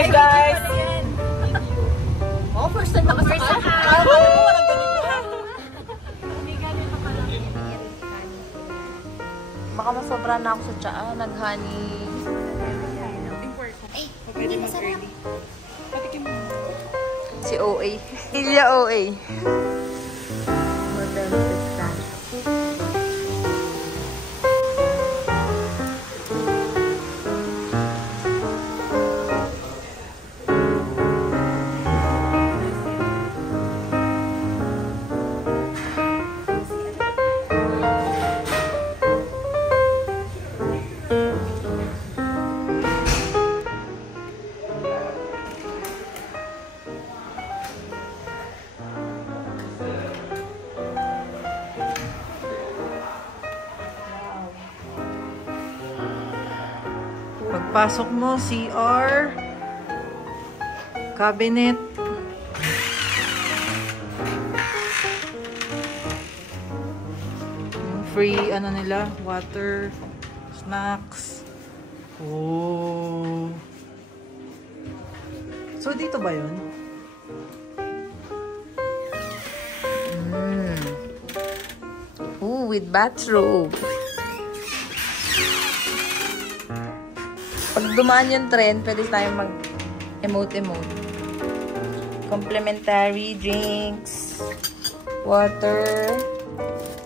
Bye guys! Oh, first time nakasakal. Baka masobra na ako sa tsaa. Nag-honey. Ay, hindi masarap. Si OA. Ilya OA. Hotel Pistachio. Pagpasok mo, CR, cabinet, free ano nila, water, snacks. Oh. So dito ba 'yun? Ooh, with bathrobe. Pag dumaan yung trend, pwede tayong mag-emote-emote. Complimentary drinks, water,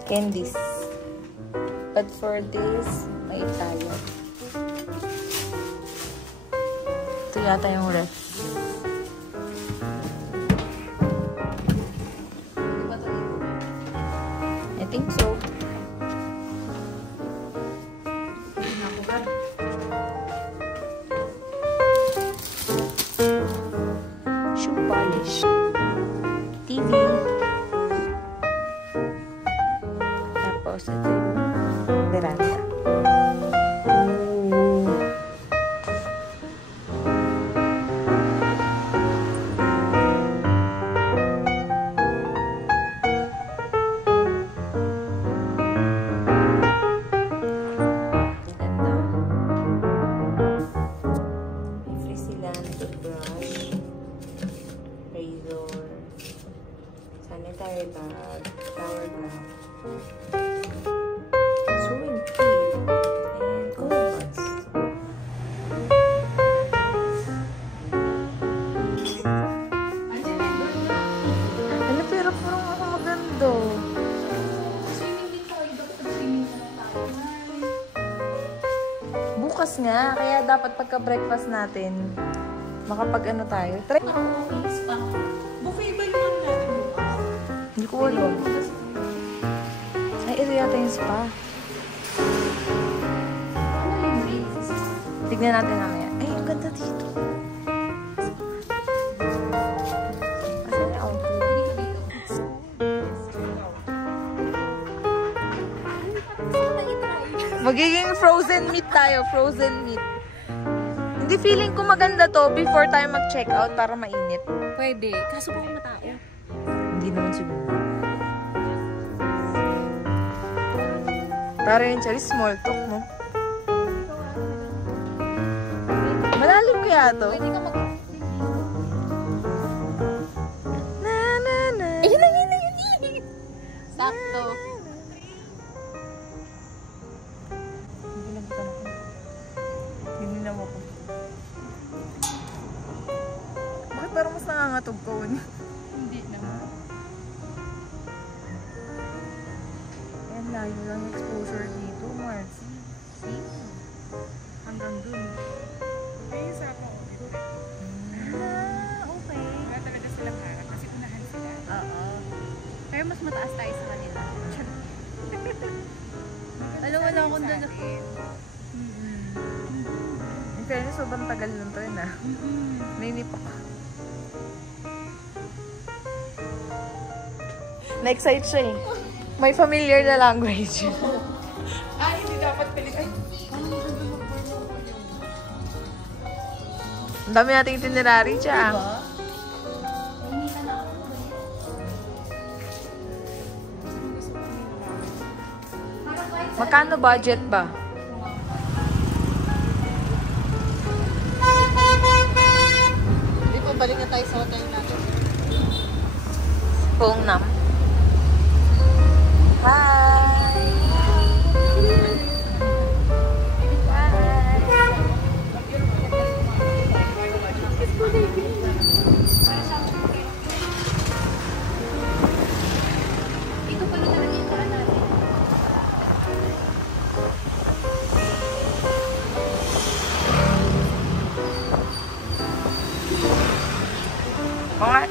candies. But for this, may tayo. Ito yata yung ref. I think so. TV. Tapos, ito yung veranda. Free sila, toothbrush, razor, sanitary bag, shower bag, sewing kit, and clothes. Ano, pero parang ako maganda. Swimming din tayo. Dapat swimming na lang tayo. Bukas nga, kaya dapat pagka-breakfast natin, makapag-ano tayo. Try. Buffet ba yung ano natin bukas? Hindi ko alam. Ay, ito yata yung spa. Ano yung breakfast? Tignan natin mamaya. Ay, ang ganda dito. Asan yung outfit? Hindi ka dito. Magiging frozen meat tayo. Frozen meat. Hindi, feeling ko maganda to before tayo mag-check out para mainit. Pwede. Kaso baka matao. Hindi naman siguro. Para yung Charis, small talk mo. Malalim kaya to? Pwede ka mag... Na na na. Ayun na, yun na, yun. Sakto. Hinilaw ako. Bakit parang mas nangangatog ka? Hindi naman. Ayan, layo lang yung exposure dito, Marcy. See? Hanggang dun. Ay, sarap ang ulit. Okay. Wala talaga silang harap kasi unahan sila. Oo. Pero mas mataas tayo sa kanila. Alam mo lang kung doon ako. In fairness, sobrang tagal nun to yun ah. Nainip ako. Na-excite siya eh. May familiar na language. Ah, hindi dapat Pilipino. Ang dami nating itinerary siya. Magkano budget ba? balik na tayo sa hotel natin. Pong nam. Hi! Ito pala talaga yung daan natin.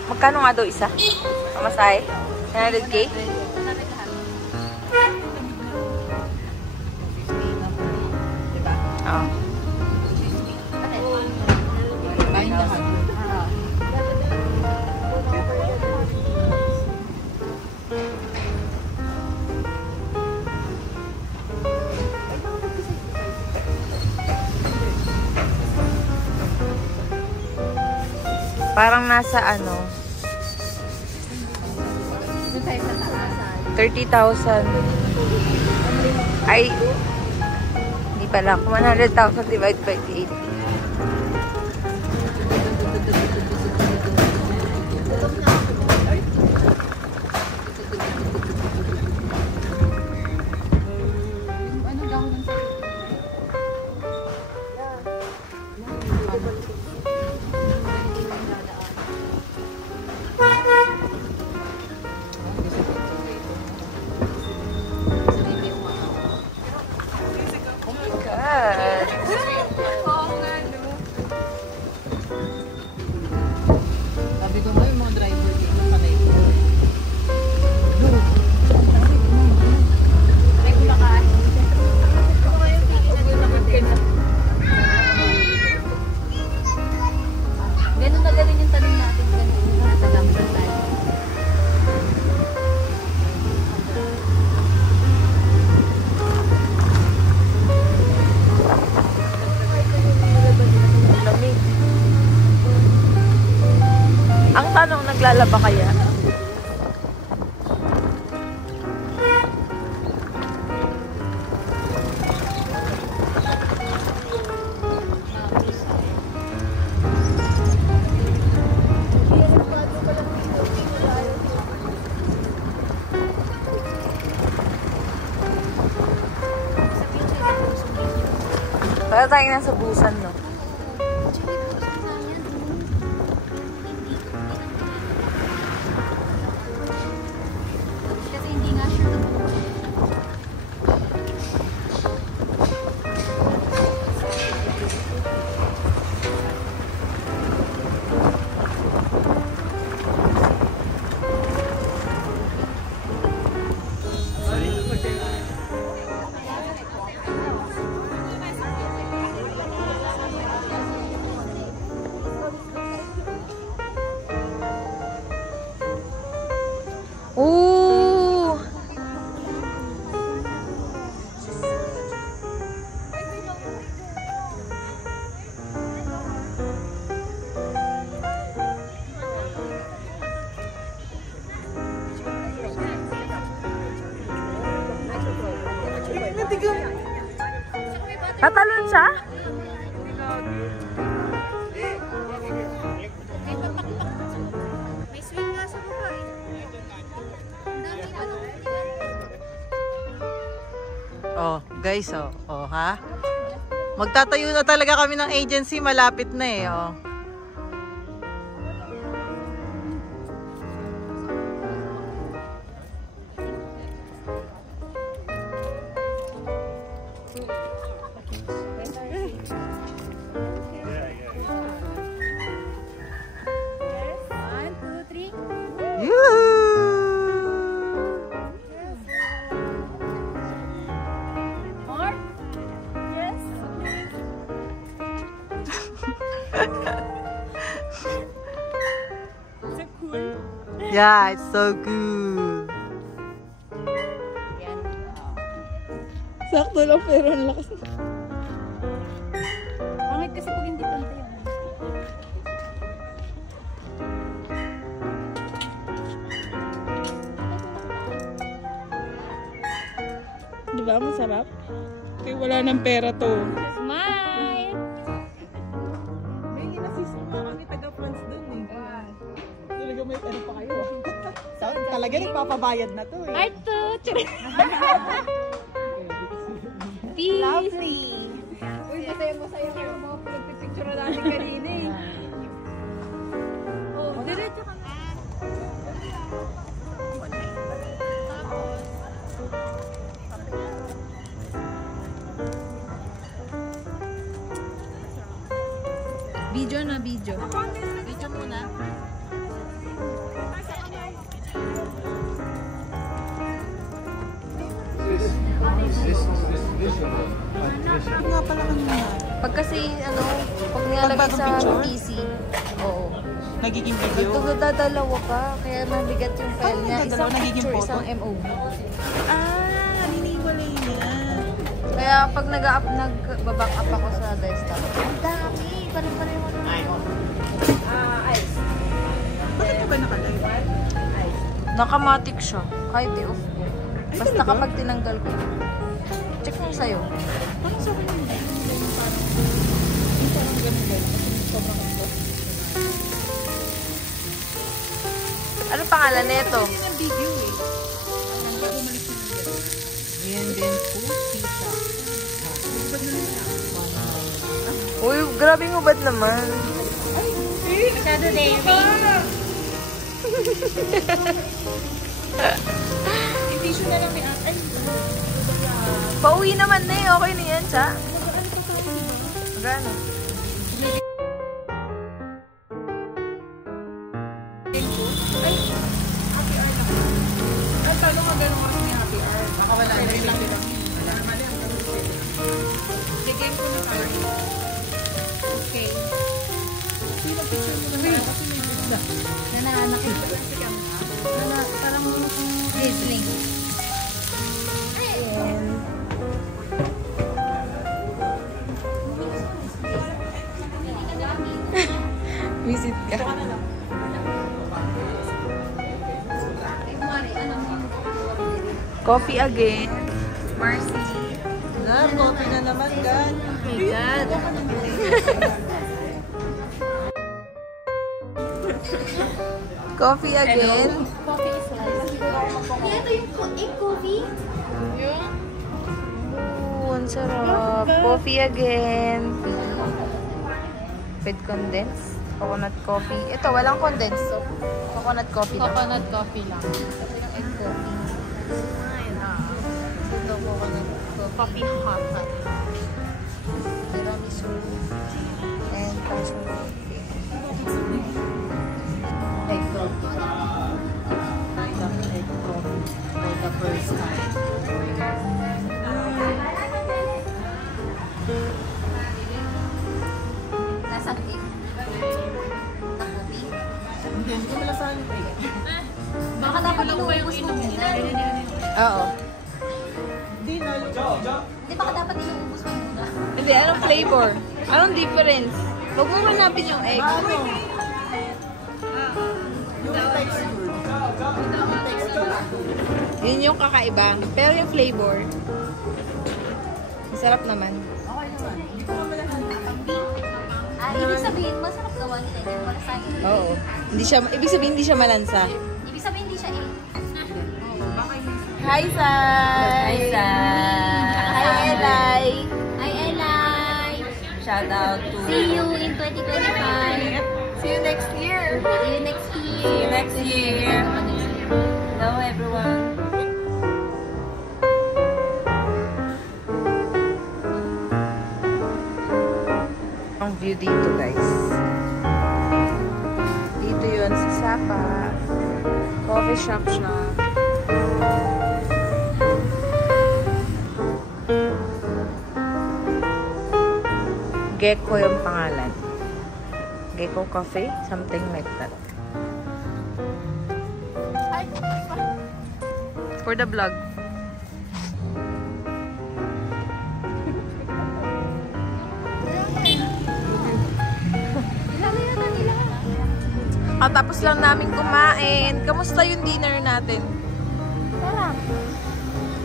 Magkano nga daw isa? Pamasahe? 100K? Oo. Tayong lahat. Parang nasa ano, Doon tayo sa taas. 30,000. Ay, hindi pala. 100,000 divided by 8. Ano daw nun sa God. Sabi ko nga yung mga driver dito panay ko. may Bulacan. Ganun na gawin yung tanong natin. Ganun na sa gambar tayo. Lamig. Ang tanong, naglalaba kaya? Para tayo nasa Busan, no? Kasi hindi nga sure. Ooh! Tatalon siya? May swing nga sa baba eh. Oh, guys, oh, ha? Magtatayo na talaga kami ng agency, malapit na eh, oh. Yeah, it's so good. Sakto lang pero ang lakas. Pangit kasi pag hindi pantay yun. Di ba masarap? Kaya wala ng pera to. Smile! May inasist mo kami taga-France dun eh. talaga, nagpapabayad na to eh. Art to! Peace! Lovely. Uy, masaya kayo mga pinagpipicture natin kanina eh. Oh, diretso ka na. Video na, video. Video muna. Nga pala kanina. Pag kasi, pag nilalagay sa PC, oo. Nagiging video. Nagdadalawa ka, kaya mabigat yung file niya. Nagdadalawa, Isang nagiging picture, photo? isang MOV. Naniniwalay niya. Kaya pag nag-back up ako sa desktop, ang dami, pareho-pareho na. Ice. Bakit ka ba nakalive? Nakamatic siya, kahit i-off ko. Basta kapag tinanggal ko. Check mo sa'yo. Parang sa akin yun. Yung parang ganun. Sobrang ito. Ano pangalan nito? Yun ang video eh. Yan din po, tita. Uy, grabe yung ubad naman. Shadow Dairy. Tissue na lang ni ate. Pauwi naman na eh. Okay na yan, cha. Magano? Ang tanong nga gano'n oras ni Happy Hour. Baka wala na rin lang. Game ko na tayo. Okay. Sino picture mo na kasi may ganda. Nakita ko si Cam. Parang sizzling. Visit ka. Coffee again. Marcy. Na, coffee na naman, God. Oh my God. Coffee again. Coffee is life. Ito yung coffee. Ooh, ang sarap. Coffee again. With condensed. Coconut coffee. Ito, walang condensed. So, coconut coffee lang. Coconut coffee lang. Ito yung egg coffee. Ito coconut coffee hot. Tiramisu. And passion coffee. Egg coffee. Egg coffee for the first time. Nasaan egg? Na coffee? Hindi ko malasahan yung egg. Baka dapat inuubos mo muna. Oo. Hindi na. Hindi, baka dapat inuubos mo muna. Hindi, anong flavor? Anong difference? Huwag mo hanapin yung egg. Ano? Yung texture. Yung texture. Yun yung kakaiba. Pero yung flavor, masarap naman. Okay naman. Hindi ko malasahan. Ibig sabihin, masarap gawa nila. Hindi mo malasahin. Oo. Hindi siya, ibig sabihin hindi siya malansa. Ibig sabihin, hindi siya eh. Hi, Sai! Hi, Sai! Hi, Eli! Hi, Eli! Shout out to... See you in 2025. See you next year! See you next year. See you next year! Hello, everyone! Ang view dito, guys. Dito yun sa Sapa. Coffee shop siya. Gecko yung pangalan. Gecko Cafe? Something like that. For the vlog. Tapos lang namin kumain. Kamusta yung dinner natin? Sarap.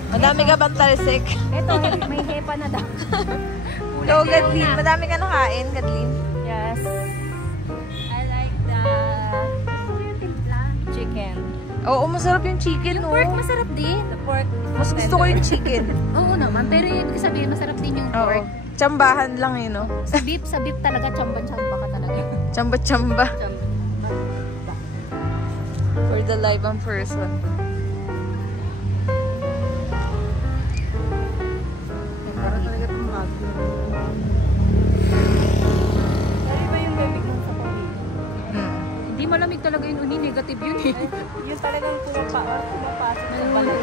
Madami ka bang talsik? Ito, may hepa na daw. Ikaw, Gadlin. Madami ka nakain, Gadlin. Yes. I like the... Ano yung timpla? Chicken. Oo, masarap yung chicken, no? Pork, masarap din. Mas gusto ko yung chicken. Oo naman, pero yung ibig sabihin, masarap din yung Oo. pork. Tsambahan lang yun, no? Sa beef talaga, chamba-chamba ka talaga. Tsamba-tsamba. For the live and person. Parang talaga itong bagyo. Ano ba yung bibig mo sa pamilya? Hindi malamig talaga yun, uni, negative yun eh. Yung talagang pumapasok sa balat.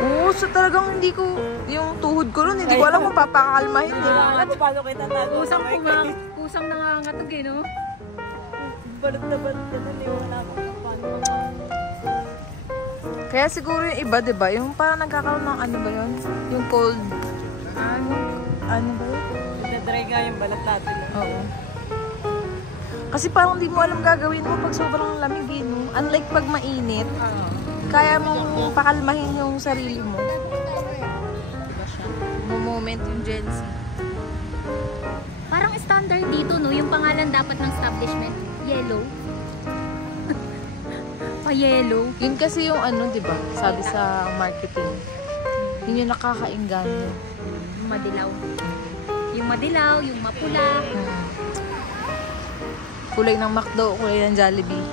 Oo, so talagang hindi ko, yung tuhod ko nun, hindi ko alam kung papakalmahin. Hindi ko alam kung paano kita tago. Kusang nangangatog eh, no? Balot na balot na naniwala ko kung paano. Kaya siguro yung iba, di ba? Yung parang nagkakaroon ng ano ba yun? Yung cold. Ano ba yun? Nadry nga yung balat natin. Oo. Kasi parang di mo alam gagawin mo pag sobrang lamig, eh, no? Unlike pag mainit, kaya mong pakalmahin yung sarili mo. Moment yung Gen Z. Parang standard dito, no? Yung pangalan dapat ng establishment, yellow. Pa-yellow. Yun kasi yung ano, di ba? Sabi sa marketing. Yun yung nakakainganyo. Yung madilaw. Yung madilaw, yung mapula. Kulay ng McDo, kulay ng Jollibee.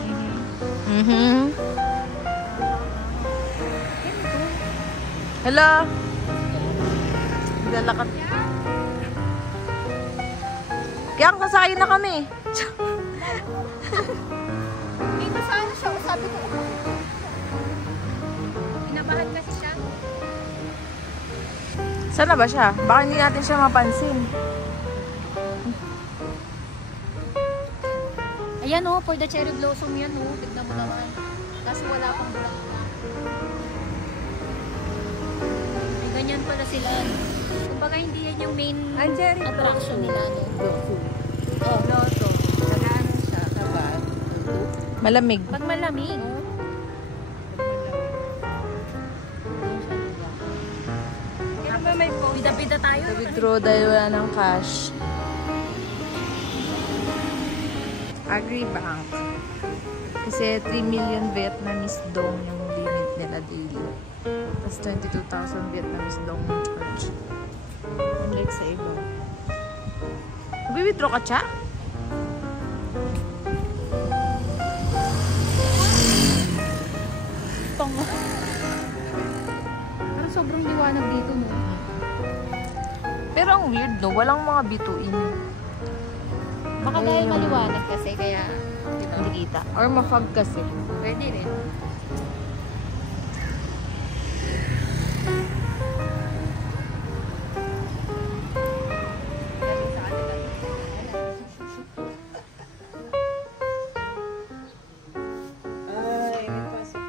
Mhm. Hala! Naglalakad. Kaya kasakay na kami. Dito saan siya? Sabi ko, inabahan kasi siya. Saan na ba siya? Baka hindi natin siya mapansin. Ayan o, for the cherry blossom yan o. Tignan mo naman. Kaso wala pang bulak. May ganyan pala sila. Kumbaga hindi yan yung main attraction nila. No? Oh, loto. Nag-ano siya? Kapag. Malamig. Pag malamig. Ano ba may post? Bida-bida tayo. Withdraw dahil wala ng cash. Agribank. Kasi 3 million Vietnamese dong yung limit nila daily. Tapos 22,000 Vietnamese dong yung charge. Unlike sa iba. Mag-withdraw ka, Cha? Tongo. Parang sobrang liwanag dito, no? Pero ang weird, no? Walang mga bituin. Baka dahil maliwanag kasi, kaya Hindi kita. Or ma-fog kasi. pwede rin. Ay, may pasok.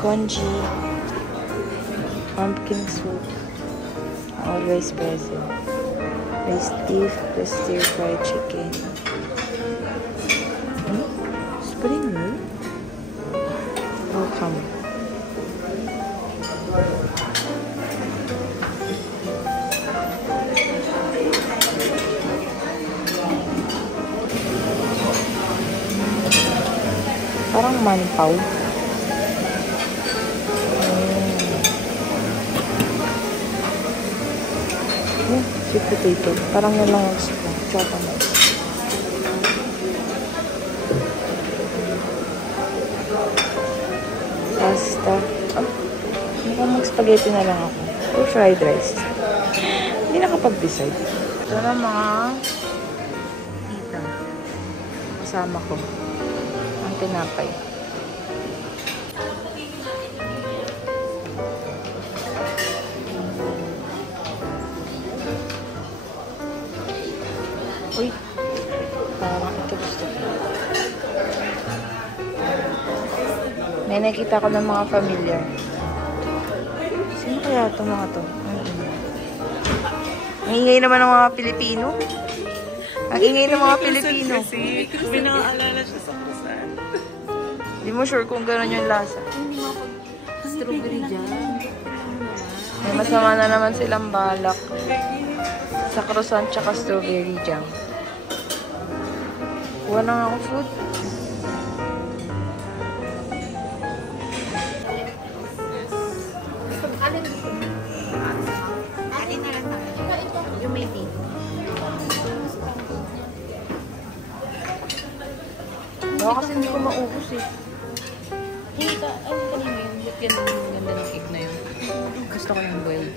Congee. Pumpkin soup. Always present. Roast beef, the stir-fried chicken. Spring roll? Welcome. Parang manpaw. Sweet potato. Parang yan lang ang gusto ko. Tsaka na. Pasta. Mukhang mag-spaghetti na lang ako. Or fried rice. Hindi nakapag-decide. Ito na mga tita. Kasama ko. Ang tinapay. Uy, parang ito gusto ko. May nakita ko ng mga familiar. Sino kaya ito mga to? Ang ingay naman ng mga Pilipino. Ang ingay ng mga Pilipino. Kasi may nakaalala siya sa kusan. Hindi mo sure kung gano'n yung lasa. Hindi mo pag strawberry jam. May masama na naman silang balak sa croissant tsaka strawberry jam. Kuha na nga ako food. Alin na lang tayo. Yung may tea. Baka kasi hindi ko maubos eh. Hindi ka, ano kanina yun? Ba't yan ang ganda ng egg na yun? Gusto ko yung boiled.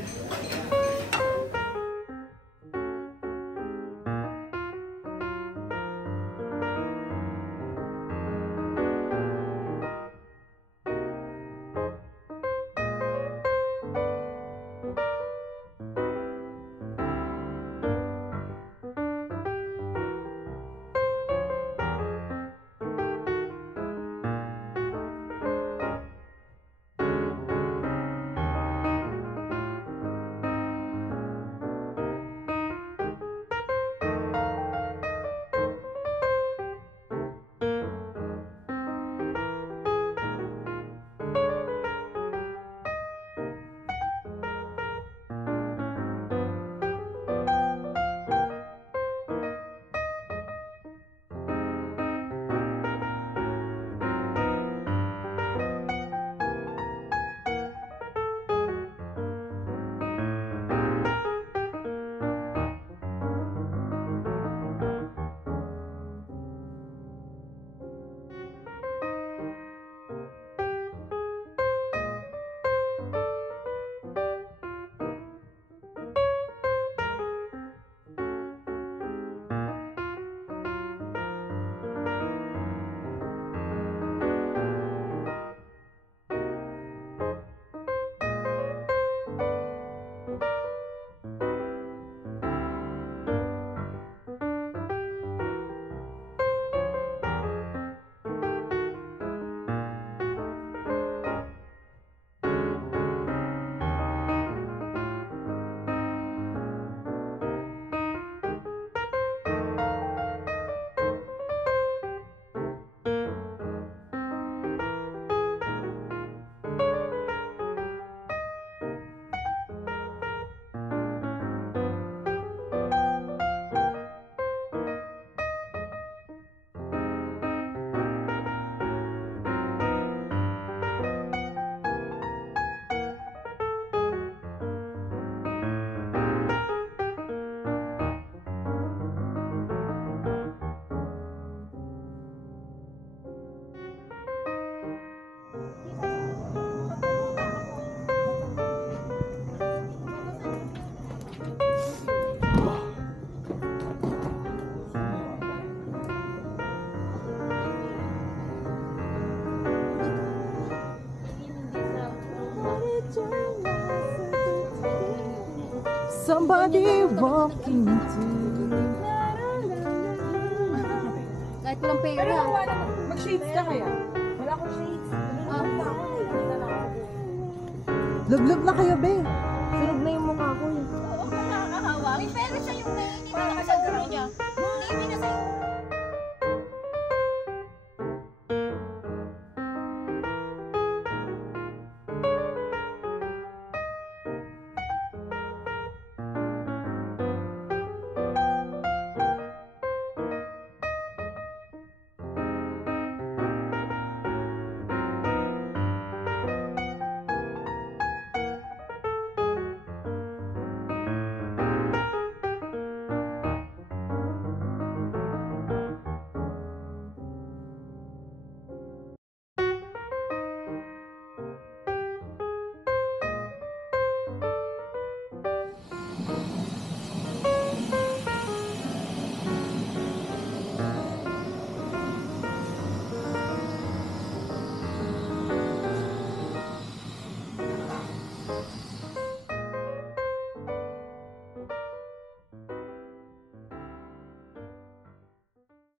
Somebody walking to. Kahit walang pera. Mag-shades ka kaya? Wala akong shades. Love na kayo, be.